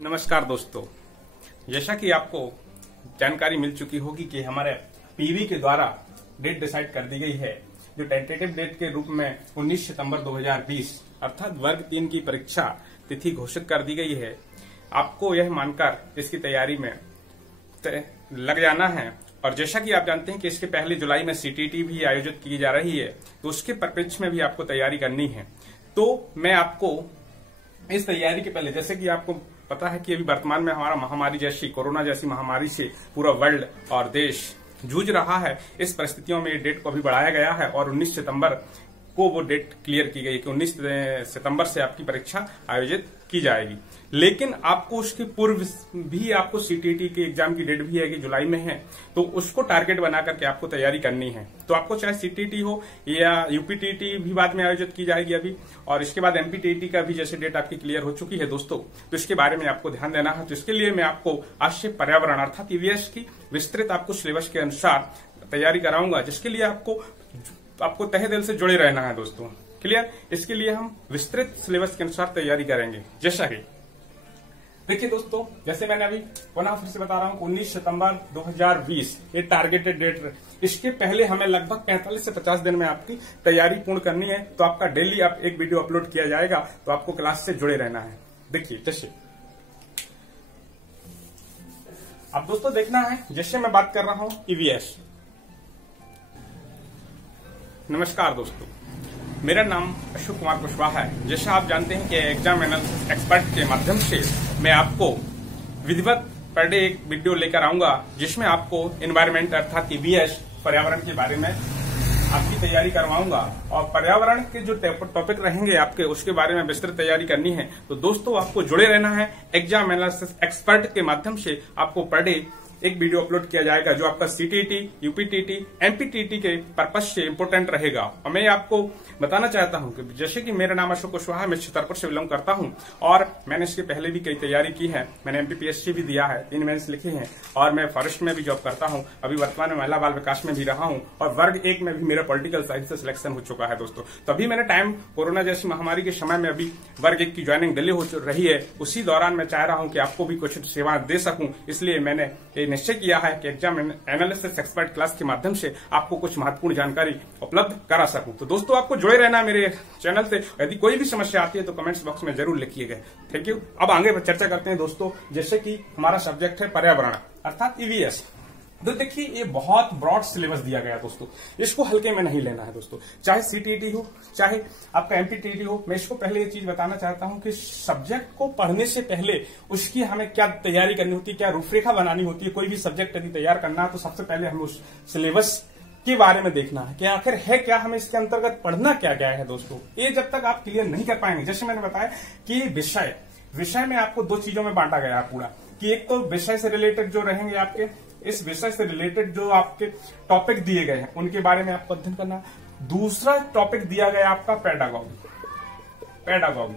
नमस्कार दोस्तों, जैसा कि आपको जानकारी मिल चुकी होगी कि हमारे पीवी के द्वारा डेट डिसाइड कर दी गई है, जो टेंटेटिव डेट के रूप में 19 सितंबर 2020 अर्थात वर्ग 3 की परीक्षा तिथि घोषित कर दी गई है। आपको यह मानकर इसकी तैयारी में लग जाना है। और जैसा कि आप जानते हैं कि इसके पहले जुलाई में सीटीटी भी आयोजित की जा रही है, तो उसके परिप्रेक्ष्य में भी आपको तैयारी करनी है। तो मैं आपको इस तैयारी के पहले, जैसे कि आपको पता है कि अभी वर्तमान में हमारा महामारी जैसी कोरोना जैसी महामारी से पूरा वर्ल्ड और देश जूझ रहा है। इस परिस्थितियों में डेट को अभी बढ़ाया गया है और 19 सितंबर को वो डेट क्लियर की गई कि 19 सितंबर से आपकी परीक्षा आयोजित की जाएगी। लेकिन आपको उसके पूर्व भी आपको सीटीटी के एग्जाम की डेट भी है कि जुलाई में है, तो उसको टारगेट बना करके आपको तैयारी करनी है। तो आपको चाहे सीटीटी हो या यूपीटीटी भी बाद में आयोजित की जाएगी अभी, और इसके बाद एमपीटीटी का भी जैसे डेट आपकी क्लियर हो चुकी है दोस्तों, तो इसके बारे में आपको ध्यान देना है। तो इसके लिए मैं आपको आज से पर्यावरण अर्थात ईवीएस की विस्तृत आपको सिलेबस के अनुसार तैयारी कराऊंगा, जिसके लिए आपको तहे दिल से जुड़े रहना है दोस्तों। क्लियर? इसके लिए हम विस्तृत सिलेबस के अनुसार तैयारी करेंगे। जैसा कि देखिए दोस्तों, जैसे मैंने अभी पुनः फिर से बता रहा हूं, 19 सितंबर 2020 ये टारगेटेड डेट है। इसके पहले हमें लगभग 45 से 50 दिन में आपकी तैयारी पूर्ण करनी है। तो आपका डेली एक वीडियो अपलोड किया जाएगा, तो आपको क्लास से जुड़े रहना है। देखिए, जैसे अब दोस्तों देखना है, जैसे मैं बात कर रहा हूं ईवीएस। नमस्कार दोस्तों, मेरा नाम अशोक कुमार कुशवाहा है। जैसा आप जानते हैं कि एग्जाम एनालिसिस एक्सपर्ट के माध्यम से मैं आपको विधिवत पर डे एक वीडियो लेकर आऊंगा, जिसमें आपको एनवायरमेंट अर्थात ईवीएस पर्यावरण के बारे में आपकी तैयारी करवाऊंगा। और पर्यावरण के जो टॉपिक रहेंगे आपके, उसके बारे में विस्तृत तैयारी करनी है। तो दोस्तों आपको जुड़े रहना है। एग्जाम एनालिसिस एक्सपर्ट के माध्यम से आपको पर डे एक वीडियो अपलोड किया जाएगा, जो आपका सीटीटी, यूपीटीटी, एमपीटीटी के पर्पज से इंपोर्टेंट रहेगा। और मैं आपको बताना चाहता हूं कि जैसे कि मेरा नाम अशोक कुशवाहा, मैं छतरपुर से बिलोंग करता हूं और मैंने इसके पहले भी कई तैयारी की है। मैंने एमपीपीएससी भी दिया है, 3 मेंस लिखे हैं, और मैं फॉरेस्ट में भी जॉब करता हूं। अभी वर्तमान में महिला बाल विकास में भी रहा हूं, और वर्ग 1 में भी मेरा पॉलिटिकल साइंस से सिलेक्शन हो चुका है दोस्तों। तो अभी मैंने टाइम कोरोना जैसी महामारी के समय में अभी वर्ग 1 की ज्वाइनिंग डिले हो रही है, उसी दौरान मैं चाह रहा हूं कि आपको भी कुछ सेवाएं दे सकूं। इसलिए मैंने निश्चय किया है कि एग्जाम एनालिसिस एक्सपर्ट क्लास के माध्यम से आपको कुछ महत्वपूर्ण जानकारी उपलब्ध करा सकूं। तो दोस्तों आपको जुड़े रहना मेरे चैनल से। यदि कोई भी समस्या आती है तो कमेंट्स बॉक्स में जरूर लिखिएगा। Thank you. अब आगे चर्चा करते हैं दोस्तों, जैसे कि हमारा सब्जेक्ट है पर्यावरण अर्थात ईवीएस। तो देखिए, ये बहुत ब्रॉड सिलेबस दिया गया है दोस्तों, इसको हल्के में नहीं लेना है दोस्तों। चाहे सीटीटी हो, चाहे आपका एमपीटीटी हो, मैं इसको पहले ये चीज बताना चाहता हूं कि सब्जेक्ट को पढ़ने से पहले उसकी हमें क्या तैयारी करनी होती है, क्या रूपरेखा बनानी होती है। कोई भी सब्जेक्ट यदि तैयार करना है तो सबसे पहले हमें उस सिलेबस के बारे में देखना है कि आखिर है क्या, हमें इसके अंतर्गत पढ़ना क्या क्या है दोस्तों। ये जब तक आप क्लियर नहीं कर पाएंगे, जैसे मैंने बताया कि विषय में आपको 2 चीजों में बांटा गया है पूरा, कि एक तो विषय से रिलेटेड जो रहेंगे आपके, इस विषय से रिलेटेड जो आपके टॉपिक दिए गए हैं उनके बारे में आपको अध्ययन करना है। दूसरा टॉपिक दिया गया आपका पेडागॉजी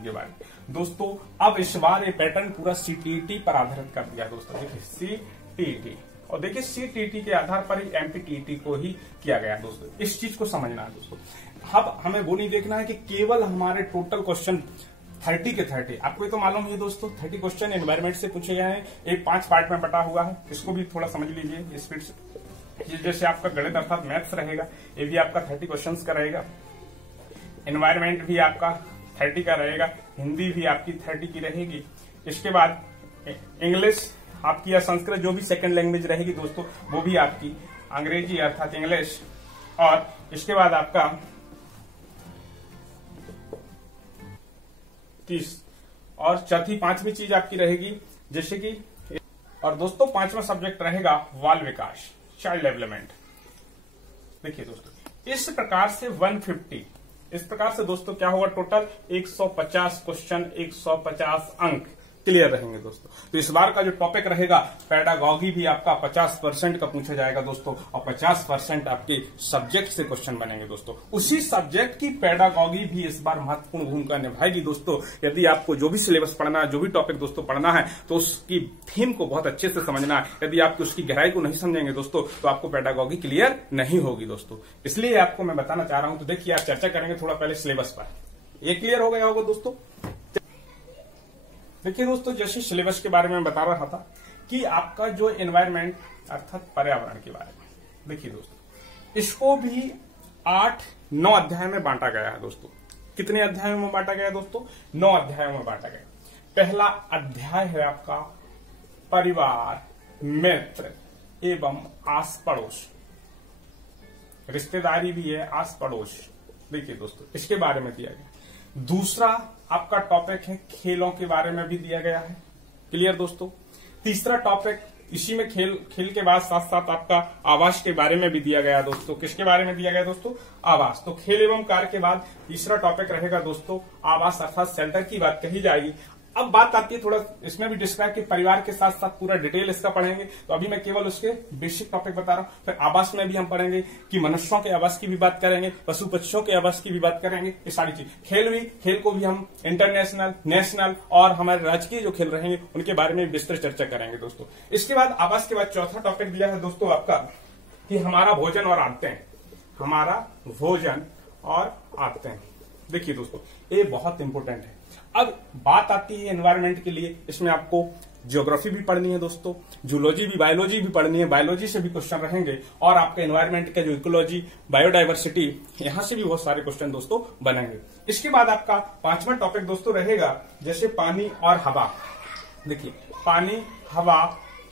के बारे में दोस्तों। अब इस बार ये पैटर्न पूरा सीटीटी पर आधारित कर दिया दोस्तों। देखिए सीटीटी, और देखिए सीटीटी के आधार पर ही एमपीटीटी को ही किया गया दोस्तों। इस चीज को समझना है दोस्तों। अब हमें वो नहीं देखना है कि केवल हमारे टोटल क्वेश्चन 30 के 30, आपको ये तो मालूम ही है दोस्तों, 30 क्वेश्चन एनवायरमेंट से पूछे गए हैं। एक 5 पार्ट में बटा हुआ है, इसको भी थोड़ा समझ लीजिए स्पीड से। जैसे आपका गणित अर्थात मैथ्स रहेगा, ये भी आपका 30 क्वेश्चन का रहेगा। एनवायरमेंट भी आपका 30 का रहेगा, हिंदी भी आपकी 30 की रहेगी। इसके बाद इंग्लिश आपकी या संस्कृत जो भी सेकंड लैंग्वेज रहेगी दोस्तों, वो भी आपकी अंग्रेजी अर्थात इंग्लिश। और इसके बाद आपका 30, और चौथी 5वीं चीज आपकी रहेगी जैसे कि, और दोस्तों 5वां सब्जेक्ट रहेगा बाल विकास, चाइल्ड डेवलपमेंट। देखिए दोस्तों, इस प्रकार से 150, इस प्रकार से दोस्तों क्या होगा, टोटल 150 क्वेश्चन, 150 अंक क्लियर रहेंगे दोस्तों। तो इस बार का जो टॉपिक रहेगा पेडागॉजी भी आपका 50% का पूछा जाएगा दोस्तों, और 50% आपके सब्जेक्ट से क्वेश्चन बनेंगे दोस्तों। उसी सब्जेक्ट की पेडागॉजी भी इस बार महत्वपूर्ण भूमिका निभाएगी दोस्तों। यदि आपको जो भी सिलेबस पढ़ना है, जो भी टॉपिक दोस्तों पढ़ना है, तो उसकी थीम को बहुत अच्छे से समझना है। यदि आप उसकी गहराई को नहीं समझेंगे दोस्तों, तो आपको पेडागॉजी क्लियर नहीं होगी दोस्तों। इसलिए आपको मैं बताना चाह रहा हूं। तो देखिए, आप चर्चा करेंगे थोड़ा पहले सिलेबस पर। ये क्लियर हो गया होगा दोस्तों। देखिए दोस्तों, जैसे सिलेबस के बारे में बता रहा था कि आपका जो एनवायरमेंट अर्थात पर्यावरण के बारे में, देखिए दोस्तों, इसको भी 8-9 अध्याय में बांटा गया है दोस्तों। कितने अध्यायों में बांटा गया दोस्तों? 9 अध्यायों में बांटा गया। पहला अध्याय है आपका परिवार, मित्र एवं आस पड़ोस। रिश्तेदारी भी है, आस पड़ोस। देखिए दोस्तों, इसके बारे में दिया गया। दूसरा आपका टॉपिक है खेलों के बारे में भी दिया गया है। क्लियर दोस्तों? तीसरा टॉपिक इसी में खेल के बाद साथ साथ आपका आवास के बारे में भी दिया गया दोस्तों। किसके बारे में दिया गया दोस्तों? आवास। तो खेल एवं कार्य के बाद तीसरा टॉपिक रहेगा दोस्तों आवास अर्थात शेल्टर की बात कही जाएगी। अब बात आती है थोड़ा इसमें भी डिस्क्राइब कि परिवार के साथ साथ पूरा डिटेल इसका पढ़ेंगे, तो अभी मैं केवल उसके बेसिक टॉपिक बता रहा हूं। फिर आवास में भी हम पढ़ेंगे कि मनुष्यों के आवास की भी बात करेंगे, पशु पक्षियों के आवास की भी बात करेंगे, ये सारी चीज। खेल को भी हम इंटरनेशनल, नेशनल और हमारे राजकीय जो खेल रहेंगे उनके बारे में विस्तृत चर्चा करेंगे दोस्तों। इसके बाद आवास के बाद चौथा टॉपिक दिया है दोस्तों आपका कि हमारा भोजन और आदतें। हमारा भोजन और आदतें, देखिए दोस्तों, ये बहुत इंपॉर्टेंट है। अब बात आती है एनवायरनमेंट के लिए, इसमें आपको ज्योग्राफी भी पढ़नी है दोस्तों, जूलॉजी भी, बायोलॉजी भी पढ़नी है। बायोलॉजी से भी क्वेश्चन रहेंगे और आपके एनवायरनमेंट का जो इकोलॉजी, बायोडाइवर्सिटी, यहां से भी बहुत सारे क्वेश्चन दोस्तों बनेंगे। इसके बाद आपका 5वां टॉपिक दोस्तों रहेगा जैसे पानी और हवा। देखिए, पानी हवा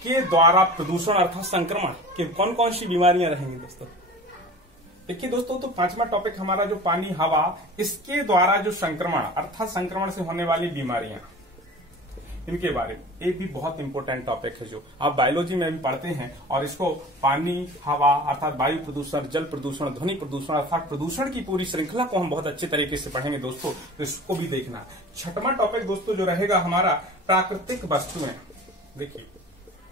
के द्वारा प्रदूषण अर्थात संक्रमण के कौन कौन सी बीमारियां रहेंगी दोस्तों? देखिए दोस्तों, तो 5वां टॉपिक हमारा जो पानी हवा, इसके द्वारा जो संक्रमण अर्थात संक्रमण से होने वाली बीमारियां, इनके बारे में, ये भी बहुत इंपॉर्टेंट टॉपिक है जो आप बायोलॉजी में भी पढ़ते हैं। और इसको पानी हवा अर्थात वायु प्रदूषण, जल प्रदूषण, ध्वनि प्रदूषण अर्थात प्रदूषण की पूरी श्रृंखला को हम बहुत अच्छे तरीके से पढ़ेंगे दोस्तों, तो इसको भी देखना। 6वां टॉपिक दोस्तों जो रहेगा हमारा प्राकृतिक वस्तुएं। देखिए,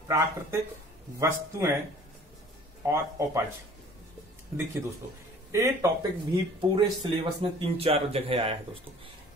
प्राकृतिक वस्तुएं और उपज। देखिए दोस्तों, ये टॉपिक भी पूरे सिलेबस में 3-4 जगह आया है दोस्तों।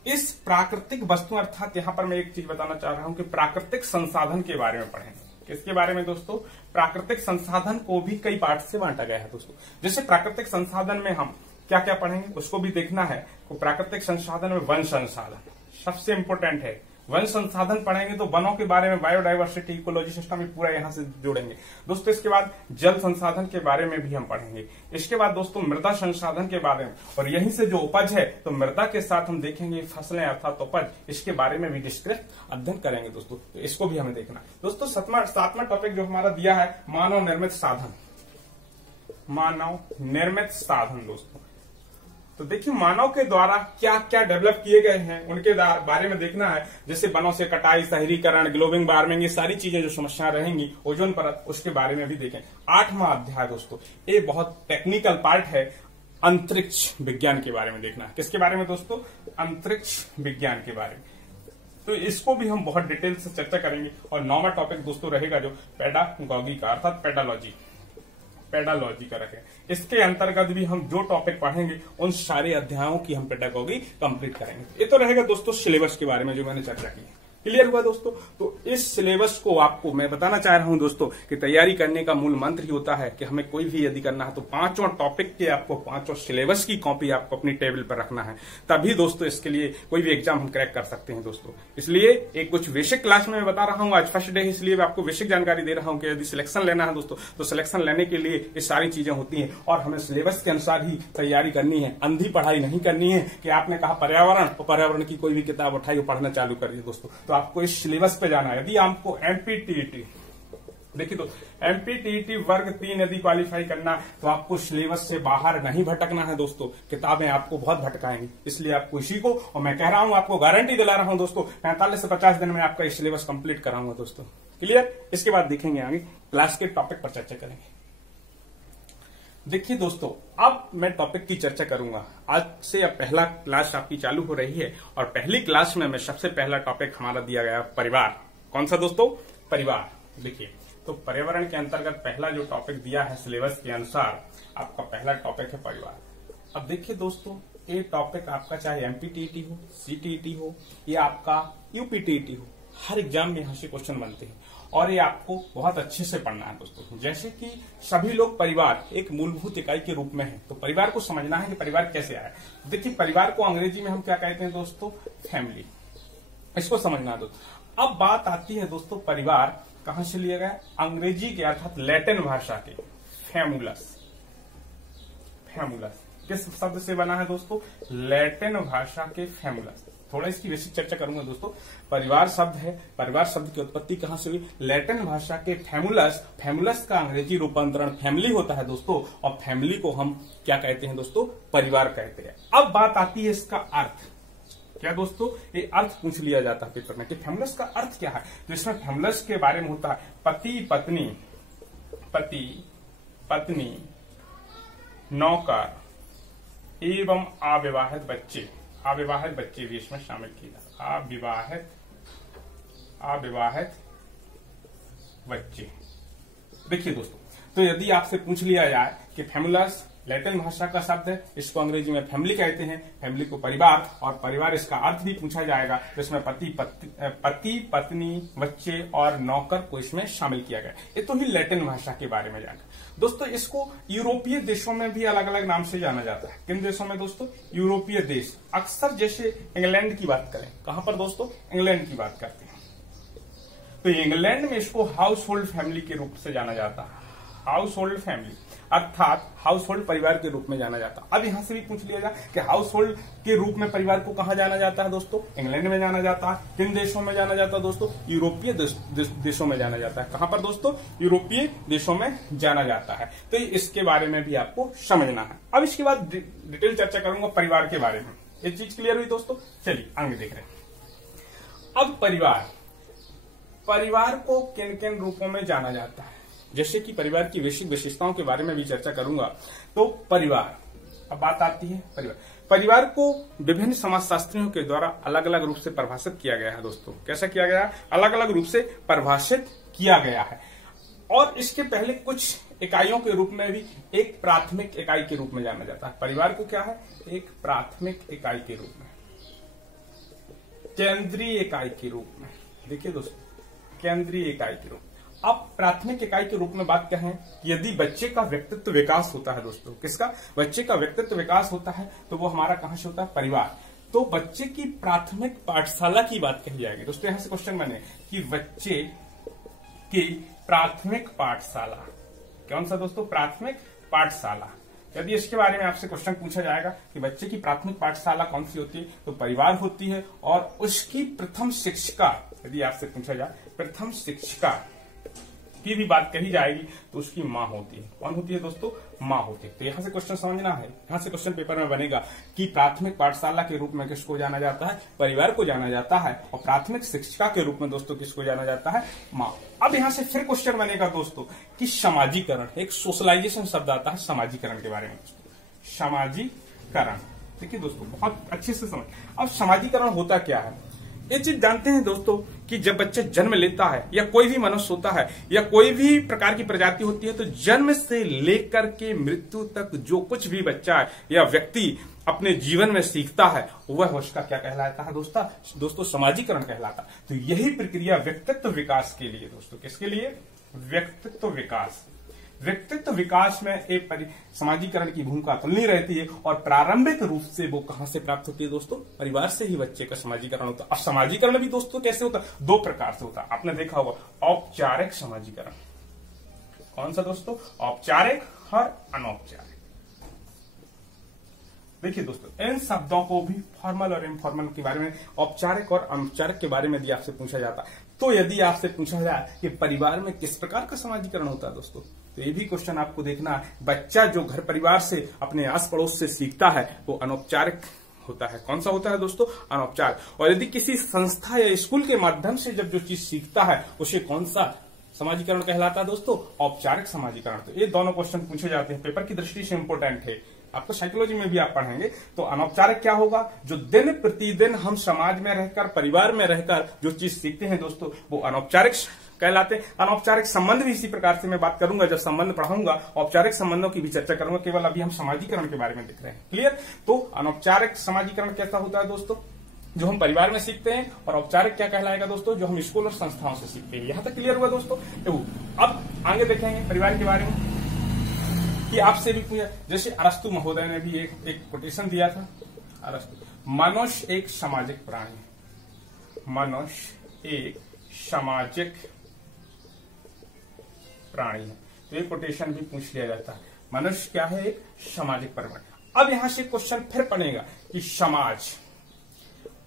इस प्राकृतिक वस्तु अर्थात यहां पर मैं एक चीज बताना चाह रहा हूं कि प्राकृतिक संसाधन के बारे में पढ़ेंगे। किसके बारे में दोस्तों? प्राकृतिक संसाधन को भी कई पार्ट से बांटा गया है दोस्तों। जैसे प्राकृतिक संसाधन में हम क्या क्या पढ़ेंगे उसको भी देखना है। तो प्राकृतिक संसाधन में वन संसाधन सबसे इंपॉर्टेंट है। वन संसाधन पढ़ेंगे तो वनों के बारे में, बायोडाइवर्सिटी, इकोलॉजी सिस्टम में पूरा यहां से जोड़ेंगे दोस्तों। इसके बाद जल संसाधन के बारे में भी हम पढ़ेंगे। इसके बाद दोस्तों मृदा संसाधन के बारे में, और यहीं से जो उपज है तो मृदा के साथ हम देखेंगे फसलें अर्थात उपज, इसके बारे में भी डिस्क्रिप्ट अध्ययन करेंगे दोस्तों। तो इसको भी हमें देखना दोस्तों। 7वां टॉपिक जो हमारा दिया है मानव निर्मित साधन। मानव निर्मित साधन दोस्तों, तो देखिए मानव के द्वारा क्या क्या डेवलप किए गए हैं उनके बारे में देखना है। जैसे वनों से कटाई, शहरीकरण, ग्लोबल वार्मिंग, ये सारी चीजें जो समस्याएं रहेंगी, ओजोन परत, उसके बारे में भी देखें। 8वां अध्याय दोस्तों, ये बहुत टेक्निकल पार्ट है, अंतरिक्ष विज्ञान के बारे में देखना है। किसके बारे में दोस्तों? अंतरिक्ष विज्ञान के बारे में। तो इसको भी हम बहुत डिटेल से चर्चा करेंगे। और 9वां टॉपिक दोस्तों रहेगा जो पेडागॉजी का अर्थात पेडालॉजी का रखें। इसके अंतर्गत भी हम जो टॉपिक पढ़ेंगे उन सारे अध्यायों की हम पेडागॉजी कंप्लीट करेंगे। ये तो रहेगा दोस्तों सिलेबस के बारे में जो मैंने चर्चा की है। क्लियर हुआ दोस्तों? तो इस सिलेबस को आपको मैं बताना चाह रहा हूं दोस्तों कि तैयारी करने का मूल मंत्र ही होता है कि हमें कोई भी यदि करना है तो 5 टॉपिक के आपको 5 सिलेबस की कॉपी आपको अपनी टेबल पर रखना है, तभी दोस्तों इसके लिए कोई भी एग्जाम हम क्रैक कर सकते हैं दोस्तों। इसलिए एक कुछ बेसिक क्लास में मैं बता रहा हूं, आज फर्स्ट डे है इसलिए मैं आपको बेसिक जानकारी दे रहा हूं कि यदि सिलेक्शन लेना है दोस्तों तो सिलेक्शन लेने के लिए ये सारी चीजें होती हैं और हमें सिलेबस के अनुसार ही तैयारी करनी है। अंधी पढ़ाई नहीं करनी है कि आपने कहा पर्यावरण तो पर्यावरण की कोई भी किताब उठाई और पढ़ना चालू करिए दोस्तों। तो आपको इस सिलेबस पे जाना है। यदि आपको एमपीटीईटी, देखिए तो एमपीटीईटी वर्ग 3 यदि क्वालिफाई करना तो आपको सिलेबस से बाहर नहीं भटकना है दोस्तों। किताबें आपको बहुत भटकाएंगी, इसलिए आपको इसी को, और मैं कह रहा हूं आपको गारंटी दिला रहा हूं दोस्तों, 45 से 50 दिन में आपका ये सिलेबस कंप्लीट कराऊंगा दोस्तों। क्लियर? इसके बाद देखेंगे आगे क्लास के टॉपिक पर चर्चा करेंगे। देखिए दोस्तों, अब मैं टॉपिक की चर्चा करूंगा। आज से अब पहला क्लास आपकी चालू हो रही है और पहली क्लास में मैं सबसे पहला टॉपिक हमारा दिया गया परिवार। कौन सा दोस्तों? परिवार। देखिए, तो पर्यावरण के अंतर्गत पहला जो टॉपिक दिया है सिलेबस के अनुसार आपका पहला टॉपिक है परिवार। अब देखिए दोस्तों, ये टॉपिक आपका चाहे एमपीटीईटी हो, सीटीईटी हो या आपका यूपीटीईटी हो, हर एग्जाम में यहाँ से क्वेश्चन बनते हैं और ये आपको बहुत अच्छे से पढ़ना है दोस्तों। जैसे कि सभी लोग परिवार एक मूलभूत इकाई के रूप में है, तो परिवार को समझना है कि परिवार कैसे आया। देखिए, परिवार को अंग्रेजी में हम क्या कहते हैं दोस्तों? फैमिली। इसको समझना है दोस्तों। अब बात आती है दोस्तों परिवार कहां से लिया गया? अंग्रेजी के अर्थात लैटिन भाषा के फैमुलस। फैमुलस किस शब्द से बना है दोस्तों? लैटिन भाषा के फैमुलस। थोड़ा इसकी बेसिक चर्चा करूंगा दोस्तों। परिवार शब्द है, परिवार शब्द की उत्पत्ति कहां से हुई? लैटिन भाषा के फैमुलस। फैमुलस का अंग्रेजी रूपांतरण फैमिली होता है दोस्तों, और फैमिली को हम क्या कहते हैं दोस्तों? परिवार कहते हैं। अब बात आती है इसका अर्थ। क्या दोस्तों? ये अर्थ पूछ लिया जाता है पेपर में कि फैमुलस का अर्थ क्या है। तो इसमें फैमुलस के बारे में होता है पति पत्नी, पति पत्नी, नौकर एवं अविवाहित बच्चे। अविवाहित बच्चे भी इसमें शामिल किए जाते। अविवाहित बच्चे। देखिए दोस्तों, तो यदि आपसे पूछ लिया जाए कि फैमुलस लैटिन भाषा का शब्द है, इसको अंग्रेजी में फैमिली कहते हैं, फैमिली को परिवार, और परिवार इसका अर्थ भी पूछा जाएगा तो इसमें पति पत्नी बच्चे और नौकर को इसमें शामिल किया गया। ये तो ही लैटिन भाषा के बारे में जाना। दोस्तों इसको यूरोपीय देशों में भी अलग अलग नाम से जाना जाता है। किन देशों में दोस्तों? यूरोपीय देश। अक्सर जैसे इंग्लैंड की बात करें, कहां पर दोस्तों? इंग्लैंड की बात करते हैं, तो इंग्लैंड में इसको हाउस होल्ड फैमिली के रूप से जाना जाता है। हाउस होल्ड फैमिली अर्थात हाउस होल्ड परिवार के रूप में जाना जाता है। अब यहां से भी पूछ लिया जाए कि हाउस होल्ड के रूप में परिवार को कहां जाना जाता है दोस्तों? इंग्लैंड में जाना जाता है। किन देशों में जाना जाता है दोस्तों? यूरोपीय देशों में जाना जाता है। कहां पर दोस्तों? यूरोपीय देशों में जाना जाता है। तो इसके बारे में भी आपको समझना है। अब इसके बाद डिटेल चर्चा करूंगा परिवार के बारे में। ये चीज क्लियर हुई दोस्तों? चलिए आगे देख रहे हैं। अब परिवार को किन किन रूपों में जाना जाता है, जैसे कि परिवार की वैश्विक विशेषताओं के बारे में भी चर्चा करूंगा। तो परिवार, अब बात आती है परिवार को विभिन्न समाजशास्त्रियों के द्वारा अलग अलग रूप से परिभाषित किया गया है दोस्तों। कैसा किया गया? अलग अलग रूप से परिभाषित किया गया है। और इसके पहले कुछ इकाइयों के रूप में भी एक प्राथमिक इकाई के रूप में जाना जाता है। परिवार को क्या है? एक प्राथमिक इकाई के रूप में, केंद्रीय इकाई के रूप में। देखिए दोस्तों, केंद्रीय इकाई के रूप में। अब प्राथमिक इकाई के रूप में बात कहें, यदि बच्चे का व्यक्तित्व विकास होता है दोस्तों, किसका? बच्चे का व्यक्तित्व विकास होता है, तो वो हमारा कहां से होता है? परिवार। तो बच्चे की प्राथमिक पाठशाला की बात कही जाएगी दोस्तों। यहां से क्वेश्चन बने कि बच्चे की प्राथमिक पाठशाला कौन सा दोस्तों? प्राथमिक पाठशाला। यदि इसके बारे में आपसे क्वेश्चन पूछा जाएगा कि बच्चे की प्राथमिक पाठशाला कौन सी होती है, तो परिवार होती है। और उसकी प्रथम शिक्षिका, यदि आपसे पूछा जाए प्रथम शिक्षिका की भी बात कही जाएगी, तो उसकी माँ होती है। कौन होती है दोस्तों? माँ होती है। तो यहां से क्वेश्चन समझना है, यहां से क्वेश्चन पेपर में बनेगा कि प्राथमिक पाठशाला के रूप में किसको जाना जाता है? परिवार को जाना जाता है। और प्राथमिक शिक्षिका के रूप में दोस्तों किसको जाना जाता है? माँ। अब यहां से फिर क्वेश्चन बनेगा दोस्तों कि समाजीकरण, एक सोशलाइजेशन शब्द आता है समाजीकरण के बारे में दोस्तों। समाजीकरण, देखिए दोस्तों बहुत अच्छे से समझ। अब समाजीकरण होता क्या है? ये चीज जानते हैं दोस्तों कि जब बच्चा जन्म लेता है, या कोई भी मनुष्य होता है, या कोई भी प्रकार की प्रजाति होती है, तो जन्म से लेकर के मृत्यु तक जो कुछ भी बच्चा या व्यक्ति अपने जीवन में सीखता है, वह उसका क्या कहलाता है दोस्तों? समाजीकरण कहलाता है। तो यही प्रक्रिया व्यक्तित्व विकास के लिए दोस्तों, किसके लिए? व्यक्तित्व विकास। व्यक्तित्व विकास में एक समाजीकरण की भूमिका तुलनीय रहती है। और प्रारंभिक रूप से वो कहां से प्राप्त होती है दोस्तों? परिवार से ही बच्चे का समाजीकरण होता है। अब समाजीकरण भी दोस्तों कैसे होता है? दो प्रकार से होता है। आपने देखा होगा औपचारिक समाजीकरण। कौन सा दोस्तों? औपचारिक और अनौपचारिक। देखिए दोस्तों, इन शब्दों को भी फॉर्मल और इनफॉर्मल के बारे में, औपचारिक और अनौपचारिक के बारे में यदि आपसे पूछा जाता है, तो यदि आपसे पूछा जाए कि परिवार में किस प्रकार का समाजीकरण होता है दोस्तों, तो ये भी क्वेश्चन आपको देखना है। बच्चा जो घर परिवार से, अपने आस पड़ोस से सीखता है, वो अनौपचारिक होता है। कौन सा होता है दोस्तों? अनौपचारिक। और यदि किसी संस्था या स्कूल के माध्यम से जब जो चीज सीखता है, उसे कौन सा समाजीकरण कहलाता है दोस्तों? औपचारिक समाजीकरण। तो ये दोनों क्वेश्चन पूछे जाते हैं, पेपर की दृष्टि से इंपोर्टेंट है। आपको साइकोलॉजी में भी आप पढ़ेंगे। तो अनौपचारिक क्या होगा? जो दिन प्रतिदिन हम समाज में रहकर, परिवार में रहकर जो चीज सीखते हैं दोस्तों, वो अनौपचारिक कहलाते हैं। अनौपचारिक संबंध भी इसी प्रकार से मैं बात करूंगा, जब संबंध पढ़ाऊंगा औपचारिक संबंधों की भी चर्चा करूंगा। केवल अभी हम समाजीकरण के बारे में देख रहे हैं। क्लियर? तो अनौपचारिक समाजीकरण कैसा होता है दोस्तों? जो हम परिवार में सीखते हैं। और औपचारिक क्या कहलाएगा दोस्तों? जो हम स्कूल और संस्थाओं से सीखते हैं। यहां तक क्लियर हुआ दोस्तों? अब आगे देखेंगे परिवार के बारे में कि आपसे भी पूछा, जैसे अरस्तु महोदय ने भी एक कोटेशन दिया था। अरस्तु, मनुष्य एक सामाजिक प्राणी है। मनुष्य एक सामाजिक प्राणी है। तो ये कोटेशन भी पूछ लिया जाता है, मनुष्य क्या है, एक सामाजिक प्राणी। अब यहां से क्वेश्चन फिर बनेगा कि समाज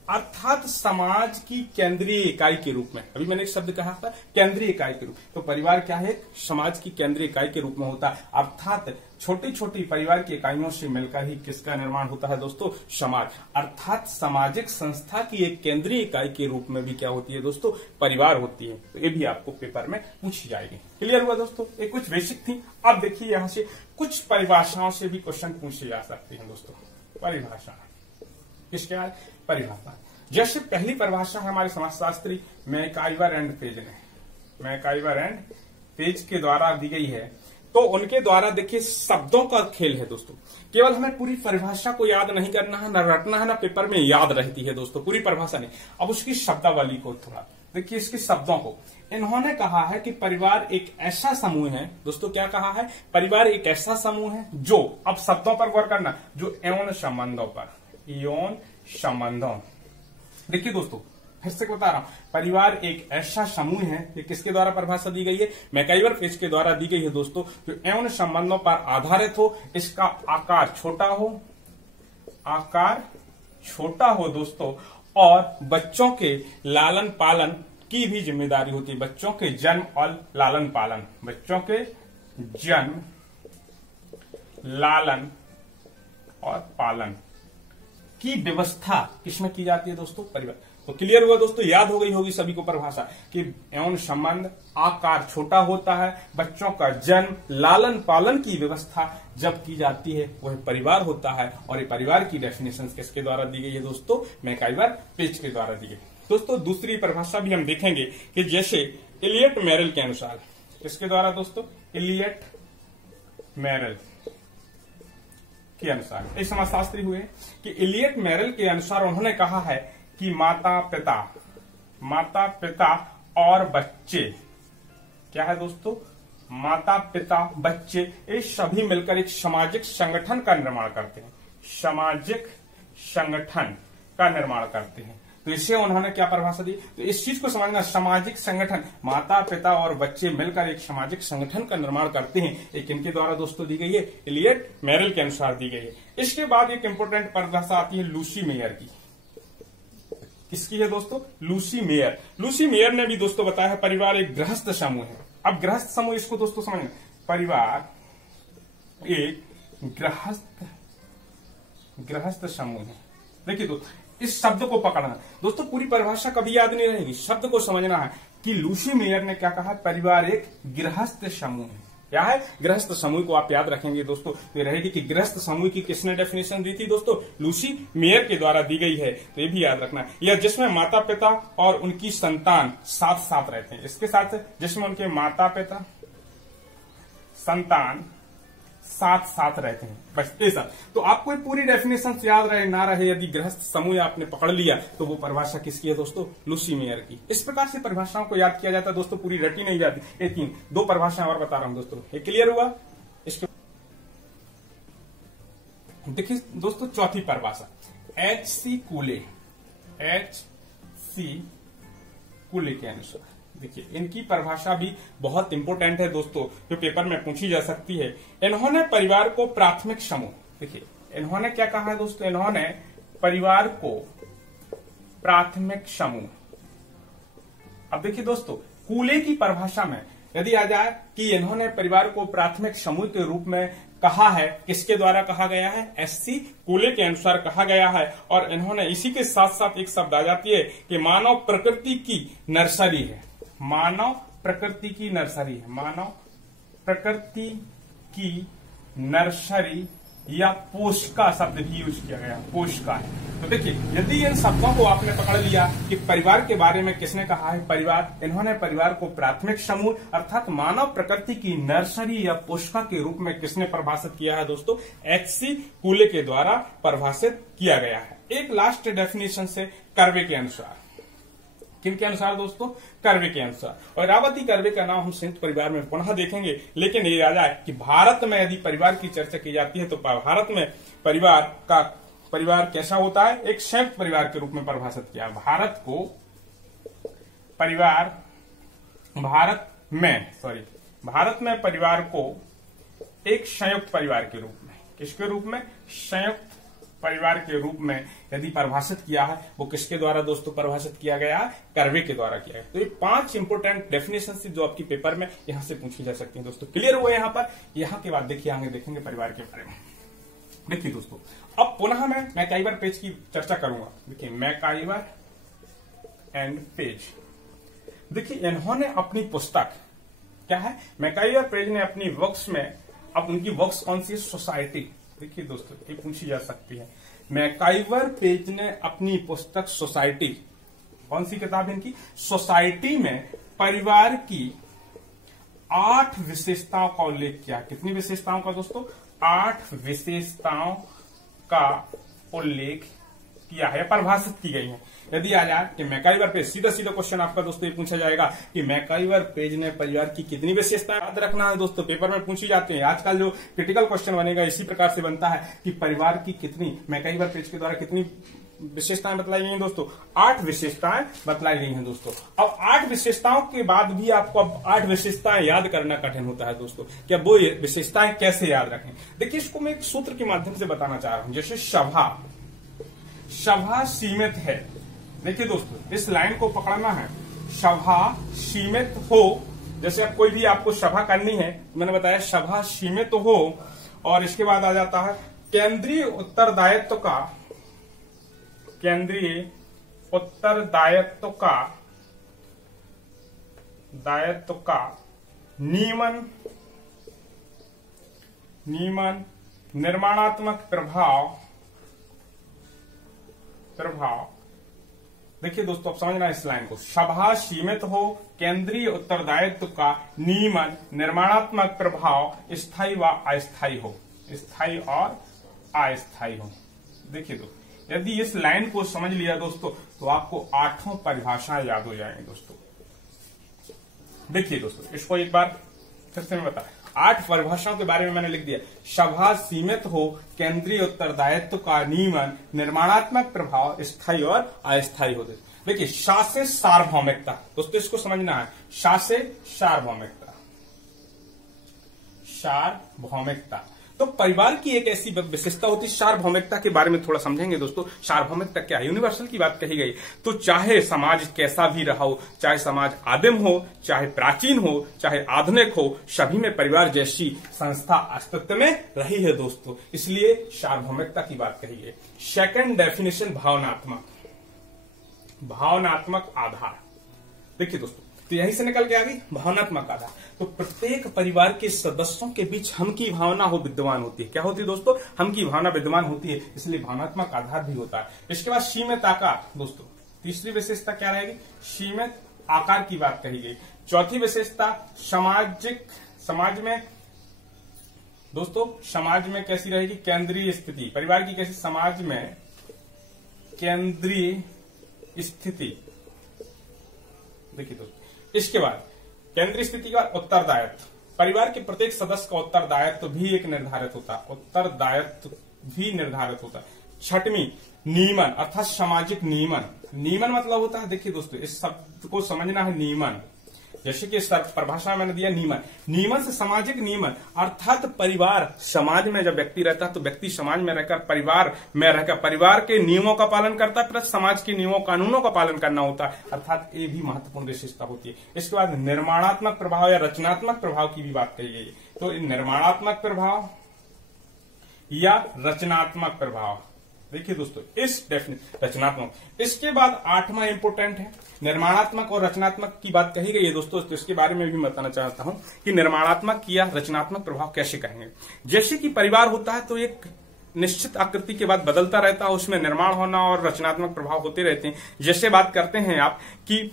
अर्थात समाज की केंद्रीय इकाई के रूप में, अभी मैंने एक शब्द कहा था केंद्रीय इकाई के रूप, तो परिवार क्या है, समाज की केंद्रीय इकाई के रूप में होता है। अर्थात छोटी छोटी परिवार की इकाइयों से मिलकर ही किसका निर्माण होता है दोस्तों, समाज। अर्थात सामाजिक संस्था की एक केंद्रीय इकाई के रूप में भी क्या होती है दोस्तों, परिवार होती है। तो ये भी आपको पेपर में पूछी जाएगी। क्लियर हुआ दोस्तों, ये कुछ बेसिक थी। अब देखिए यहां से कुछ परिभाषाओं से भी क्वेश्चन पूछे जा सकते हैं दोस्तों। परिभाषा किसके है, परिभाषा। जैसे पहली परिभाषा है हमारे समाजशास्त्री मैकाइवर एंड पेज ने, मैकाइवर एंड पेज के द्वारा दी गई है। तो उनके द्वारा देखिए शब्दों का खेल है दोस्तों, केवल हमें पूरी परिभाषा को याद नहीं करना है, न रटना है, न पेपर में याद रहती है दोस्तों, पूरी परिभाषा नहीं। अब उसकी शब्दावली को थोड़ा देखिए, इसके शब्दों को। इन्होंने कहा है कि परिवार एक ऐसा समूह है दोस्तों, क्या कहा है, परिवार एक ऐसा समूह है जो, अब शब्दों पर गौर करना, जो यौन संबंधों पर, यौन संबंधों, देखिए दोस्तों फिर से बता रहा हूं, परिवार एक ऐसा समूह है, ये किसके द्वारा परिभाषा दी गई है, मैकाइवर पेज के द्वारा दी गई है दोस्तों, जो यौन संबंधों पर आधारित हो, इसका आकार छोटा हो, आकार छोटा हो दोस्तों, और बच्चों के लालन पालन की भी जिम्मेदारी होती है, बच्चों के जन्म और लालन पालन, बच्चों के जन्म, लालन और पालन की व्यवस्था किसमें की जाती है दोस्तों, परिवार। तो क्लियर हुआ दोस्तों, याद हो गई होगी सभी को परिभाषा कि यौन संबंध, आकार छोटा होता है, बच्चों का जन्म, लालन पालन की व्यवस्था जब की जाती है वह परिवार होता है। और ये परिवार की डेफिनेशन किसके द्वारा दी गई है दोस्तों, मैकाइवर पेज के द्वारा दी गई। दोस्तों दूसरी परिभाषा भी हम देखेंगे कि जैसे इलियट मेरिल के अनुसार, किसके द्वारा दोस्तों, इलियट मेरिल के अनुसार, ये समाजशास्त्री हुए कि इलियट मेरिल के अनुसार उन्होंने कहा है कि माता पिता और बच्चे, क्या है दोस्तों, माता पिता बच्चे, ये सभी मिलकर एक सामाजिक संगठन का निर्माण करते हैं, सामाजिक संगठन का निर्माण करते हैं। तो इसे उन्होंने क्या परिभाषा दी, तो इस चीज को समझना, सामाजिक संगठन, माता पिता और बच्चे मिलकर एक सामाजिक संगठन का निर्माण करते हैं। एक इनके द्वारा दोस्तों दी गई है, इलियट मेरिल के अनुसार दी गई है। इसके बाद एक इंपोर्टेंट परिभाषा आती है लूसी मेयर की। किसकी है दोस्तों, लूसी मेयर। लूसी मेयर ने भी दोस्तों बताया है परिवार एक गृहस्थ समूह है। अब गृहस्थ समूह, इसको दोस्तों समझना, परिवार एक गृहस्थ समूह है। देखिए दोस्तों इस शब्द को पकड़ना दोस्तों, पूरी परिभाषा कभी याद नहीं रहेगी, शब्द को समझना है कि लूसी मेयर ने क्या कहा, परिवार एक गृहस्थ समूह है। क्या है, गृहस्थ समूह को आप याद रखेंगे दोस्तों, तो ये रहेगी कि गृहस्थ समूह की किसने डेफिनेशन दी थी दोस्तों, लूसी मेयर के द्वारा दी गई है। तो ये भी याद रखना, या जिसमें माता पिता और उनकी संतान साथ साथ रहते हैं, इसके साथ जिसमें उनके माता पिता संतान साथ साथ रहते हैं, बस ऐसा। तो आपको ये पूरी डेफिनेशन याद रहे ना रहे, यदि गृहस्थ समूह आपने पकड़ लिया तो वो परिभाषा किसकी है दोस्तों, लूसी मेयर की। इस प्रकार से परिभाषाओं को याद किया जाता है दोस्तों, पूरी रटी नहीं जाती। ये दो परिभाषाएं और बता रहा हूं दोस्तों, ये क्लियर हुआ। इसके देखिए दोस्तों चौथी परिभाषा H.C. कूले, H.C. कूले के अनुसार, देखिए इनकी परिभाषा भी बहुत इंपॉर्टेंट है दोस्तों, जो पेपर में पूछी जा सकती है। इन्होंने परिवार को प्राथमिक समूह, देखिए इन्होंने क्या कहा है दोस्तों, इन्होंने परिवार को प्राथमिक समूह। अब देखिए दोस्तों कूले की परिभाषा में यदि आ जाए कि इन्होंने परिवार को प्राथमिक समूह के रूप में कहा है, किसके द्वारा कहा गया है, H.C. कूले के अनुसार कहा गया है। और इन्होंने इसी के साथ साथ एक शब्द आ जाती है कि मानव प्रकृति की नर्सरी है, मानव प्रकृति की नर्सरी है, मानव प्रकृति की नर्सरी, या पोषका शब्द भी यूज किया गया, पोषका है। तो देखिए यदि इन शब्दों को आपने पकड़ लिया कि परिवार के बारे में किसने कहा है, परिवार, इन्होंने परिवार को प्राथमिक समूह अर्थात मानव प्रकृति की नर्सरी या पोषका के रूप में किसने परिभाषित किया है दोस्तों, H.C. कूले के द्वारा परिभाषित किया गया है। एक लास्ट डेफिनेशन से कर्वे के अनुसार, किनके अनुसार दोस्तों, कर्वे के अनुसार। और रावती कर्वे का नाम हम संयुक्त परिवार में पुनः देखेंगे, लेकिन ये याद आए कि भारत में यदि परिवार की चर्चा की जाती है तो भारत में परिवार कैसा होता है, एक संयुक्त परिवार के रूप में परिभाषित किया। भारत को भारत में परिवार को एक संयुक्त परिवार के रूप में, किसके रूप में? संयुक्त परिवार के रूप में यदि परिभाषित किया है, वो किसके द्वारा दोस्तों परिभाषित किया गया है? कर्वे के द्वारा किया है। तो ये 5 इंपोर्टेंट डेफिनेशन जो आपकी पेपर में यहां से पूछी जा सकती है दोस्तों। क्लियर हुआ यहाँ पर? यहाँ के बाद देखिए आगे देखेंगे परिवार के बारे में। देखिए दोस्तों, अब पुनः मैं मैकाइवर पेज की चर्चा करूंगा। देखिए मैकाइवर एंड पेज, देखिए इन्होंने अपनी पुस्तक क्या है, मैकाइवर पेज ने अपनी वर्क्स में, अब उनकी वर्क्स कौन सी है? सोसाइटी। देखिए दोस्तों, ये पूछी जा सकती है। मैकाइवर पेज ने अपनी पुस्तक सोसाइटी, कौन सी किताब है इनकी? सोसाइटी में परिवार की 8 विशेषताओं का उल्लेख किया। कितनी विशेषताओं का दोस्तों? 8 विशेषताओं का उल्लेख किया है, परिभाषित की गई है। यदि आ जाए कि मैकाइवर पेज, सीधा सीधा क्वेश्चन आपका दोस्तों ये पूछा जाएगा कि मैकाइवर पेज ने परिवार की कितनी विशेषताएं, याद रखना है दोस्तों, पेपर में पूछी जाते हैं। आजकल जो क्रिटिकल क्वेश्चन बनेगा इसी प्रकार से बनता है कि परिवार की कितनी, मैकाइवर पेज के द्वारा कितनी विशेषताएं बतलाई गई हैं दोस्तों? 8 विशेषताएं बतलाई गई हैं दोस्तों। अब 8 विशेषताओं के बाद भी आपको अब 8 विशेषताएं याद करना कठिन होता है दोस्तों। क्या वो विशेषताएं कैसे याद रखें? देखिए इसको मैं एक सूत्र के माध्यम से बताना चाह रहा हूं। जैसे सभा सीमित है। देखिए दोस्तों, इस लाइन को पकड़ना है। सभा सीमित हो, जैसे अब कोई भी आपको सभा करनी है, मैंने बताया सभा सीमित हो, और इसके बाद आ जाता है केंद्रीय उत्तरदायित्व का नियमन निर्माणात्मक प्रभाव। देखिए दोस्तों, अब समझना इस लाइन को। सभा सीमित हो, केंद्रीय उत्तरदायित्व का नियमन निर्माणात्मक प्रभाव स्थायी व अस्थायी हो। स्थायी और अस्थायी हो। देखिए दोस्तों, यदि इस लाइन को समझ लिया दोस्तों तो आपको 8 परिभाषाएं याद हो जाएंगी दोस्तों। देखिए दोस्तों, इसको एक बार फिर से मैं बता, 8 परिभाषाओं के बारे में मैंने लिख दिया। सभा सीमित हो, केंद्रीय उत्तरदायित्व का नियमन निर्माणात्मक प्रभाव स्थायी और अस्थायी होते। देखिए सा से सार्वभौमिकता दोस्तों, इसको समझना है। सा से सार्वभौमिकता तो परिवार की एक ऐसी विशेषता होती है। सार्वभौमिकता के बारे में थोड़ा समझेंगे दोस्तों। सार्वभौमिकता क्या है? यूनिवर्सल की बात कही गई। तो चाहे समाज कैसा भी रहा हो, चाहे समाज आदिम हो, चाहे प्राचीन हो, चाहे आधुनिक हो, सभी में परिवार जैसी संस्था अस्तित्व में रही है दोस्तों। इसलिए सार्वभौमिकता की बात कही गई। सेकंड डेफिनेशन भावनात्मक आधार। देखिए दोस्तों, तो यहीं से निकल के आ गई भावनात्मक आधार। तो प्रत्येक परिवार के सदस्यों के बीच हम की भावना विद्यमान होती है। क्या होती है दोस्तों? हम की भावना विद्यमान होती है, इसलिए भावनात्मक आधार भी होता है। इसके बाद सीमित आकार दोस्तों, तीसरी विशेषता क्या रहेगी? सीमित आकार की बात कही गई। चौथी विशेषता समाज में दोस्तों, समाज में कैसी रहेगी? केंद्रीय स्थिति। परिवार की कैसी? समाज में केंद्रीय स्थिति। देखिए दोस्तों, इसके बाद केंद्रीय स्थिति का उत्तरदायित्व। परिवार के प्रत्येक सदस्य का उत्तरदायित्व भी एक निर्धारित होता है। छठवीं नियमन अर्थात सामाजिक नियमन मतलब होता है, देखिए दोस्तों इस शब्द को समझना है। नियमन जैसे कि परिभाषा मैंने दिया, नियमन से सामाजिक नियमन अर्थात परिवार, समाज में जब व्यक्ति रहता है तो व्यक्ति समाज में रहकर परिवार के नियमों का पालन करता है, प्लस समाज के नियमों कानूनों का पालन करना होता है, अर्थात ये भी महत्वपूर्ण विशेषता होती है। इसके बाद निर्माणात्मक प्रभाव या रचनात्मक प्रभाव की भी बात कही गई है। तो निर्माणात्मक प्रभाव या रचनात्मक प्रभाव, देखिए दोस्तों इस रचनात्मक। इसके बाद 8वां इंपोर्टेंट है, निर्माणात्मक और रचनात्मक की बात कही गई है दोस्तों। तो इसके बारे में भी मैं बताना चाहता हूं कि निर्माणात्मक या रचनात्मक प्रभाव कैसे कहेंगे। जैसे कि परिवार होता है तो एक निश्चित आकृति के बाद बदलता रहता है, उसमें निर्माण होना और रचनात्मक प्रभाव होते रहते हैं। जैसे बात करते हैं आप कि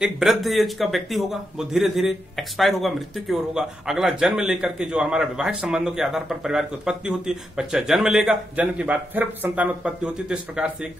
एक वृद्ध एज का व्यक्ति होगा, वो धीरे धीरे एक्सपायर होगा, मृत्यु की ओर होगा। अगला जन्म लेकर के जो हमारा वैवाहिक संबंधों के आधार पर परिवार की उत्पत्ति होती है, बच्चा जन्म लेगा, जन्म के बाद फिर संतान उत्पत्ति होती है। तो इस प्रकार से एक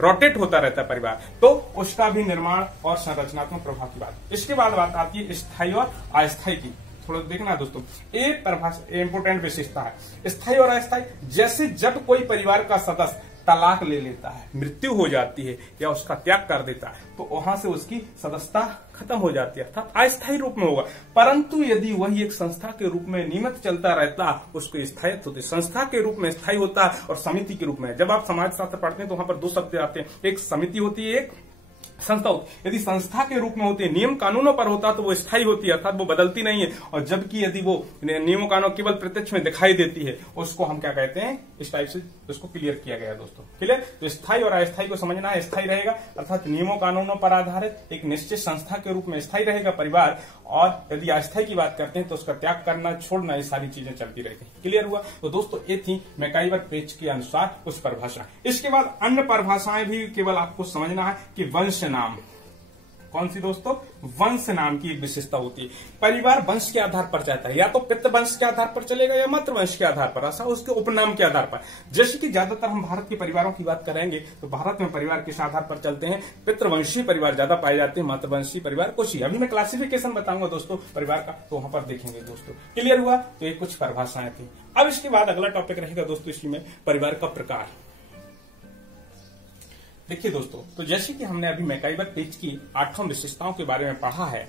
रोटेट होता रहता है परिवार, तो उसका भी निर्माण और संरचनात्मक प्रभाव की बात। इसके बाद बात आती है स्थायी और अस्थायी की। थोड़ा देखना दोस्तों, एक परिभाषा इंपोर्टेंट विशेषता है स्थायी और अस्थायी। जैसे जब कोई परिवार का सदस्य तलाक ले लेता है, मृत्यु हो जाती है या उसका त्याग कर देता है, तो वहां से उसकी सदस्यता खत्म हो जाती है, अर्थात अस्थायी रूप में होगा। परंतु यदि वही एक संस्था के रूप में नियमित चलता रहता, उसको स्थायित्व होती, संस्था के रूप में स्थायी होता है और समिति के रूप में। जब आप समाज शास्त्र पढ़ते हैं तो वहां पर दो शब्द आते हैं, एक समिति होती है, एक संस्था होती। यदि संस्था के रूप में होती है, नियम कानूनों पर होता तो वो स्थायी होती है, अर्थात वो बदलती नहीं है। और जबकि यदि वो नियमों कानून केवल प्रत्यक्ष में दिखाई देती है, उसको हम क्या कहते हैं, इस टाइप से उसको क्लियर किया गया दोस्तों। क्लियर? तो स्थायी और अस्थायी को समझना है। स्थायी रहेगा अर्थात नियमों कानूनों पर आधारित एक निश्चित संस्था के रूप में स्थायी रहेगा परिवार, और यदि अस्थायी की बात करते हैं तो उसका त्याग करना, छोड़ना, ये सारी चीजें चलती रहती है। क्लियर हुआ? तो दोस्तों ये थी मैकाइवर पेज के अनुसार कुछ परिभाषा। इसके बाद अन्य परिभाषाएं भी केवल आपको समझना है कि वंश नाम, कौन सी दोस्तों? वंश नाम की एक विशेषता होती है। परिवार वंश के आधार पर चलता है, या तो पितृ वंश के आधार पर चलेगा या मातृ वंश के आधार पर, ऐसा उसके उपनाम के आधार पर। जैसे कि ज्यादातर हम भारत के परिवारों की बात करेंगे तो भारत में परिवार किस आधार पर चलते हैं? पितृवंशी परिवार ज्यादा पाए जाते हैं, मातृवंशी परिवार कुछ ही। अभी मैं क्लासिफिकेशन बताऊंगा दोस्तों परिवार का, तो वहां पर देखेंगे दोस्तों। क्लियर हुआ? तो ये कुछ परिभाषाएं थी। अब इसके बाद अगला टॉपिक रहेगा दोस्तों इसी में परिवार का प्रकार। देखिए दोस्तों, तो जैसे कि हमने अभी मैकाइवर पेज की 8 विशेषताओं के बारे में पढ़ा है,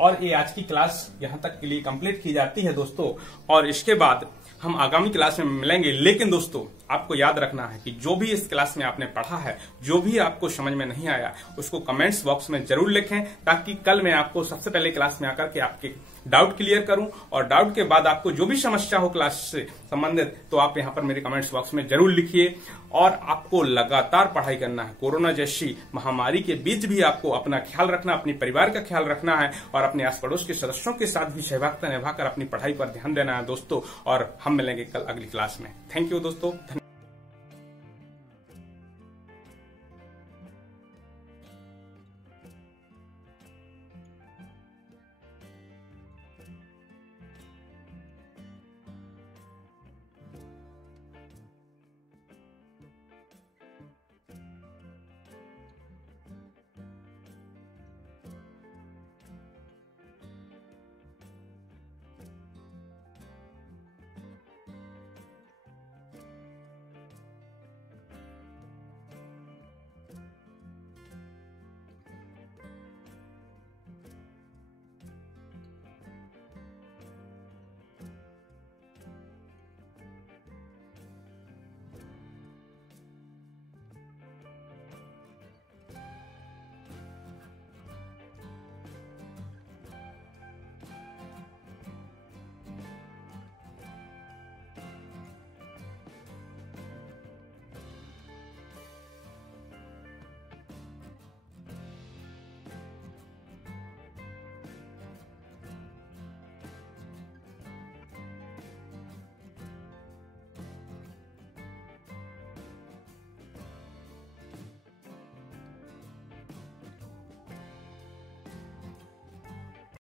और ये आज की क्लास यहां तक के लिए कंप्लीट की जाती है दोस्तों, और इसके बाद हम आगामी क्लास में मिलेंगे। लेकिन दोस्तों आपको याद रखना है कि जो भी इस क्लास में आपने पढ़ा है, जो भी आपको समझ में नहीं आया, उसको कमेंट्स बॉक्स में जरूर लिखें, ताकि कल मैं आपको सबसे पहले क्लास में आकर के आपके डाउट क्लियर करूं, और डाउट के बाद आपको जो भी समस्या हो क्लास से संबंधित, तो आप यहां पर मेरे कमेंट्स बॉक्स में जरूर लिखिए। और आपको लगातार पढ़ाई करना है। कोरोना जैसी महामारी के बीच भी आपको अपना ख्याल रखना, अपने परिवार का ख्याल रखना है, और अपने आस पड़ोस के सदस्यों के साथ भी सहभागिता निभाकर अपनी पढ़ाई पर ध्यान देना है दोस्तों। और हम मिलेंगे कल अगली क्लास में। थैंक यू दोस्तों।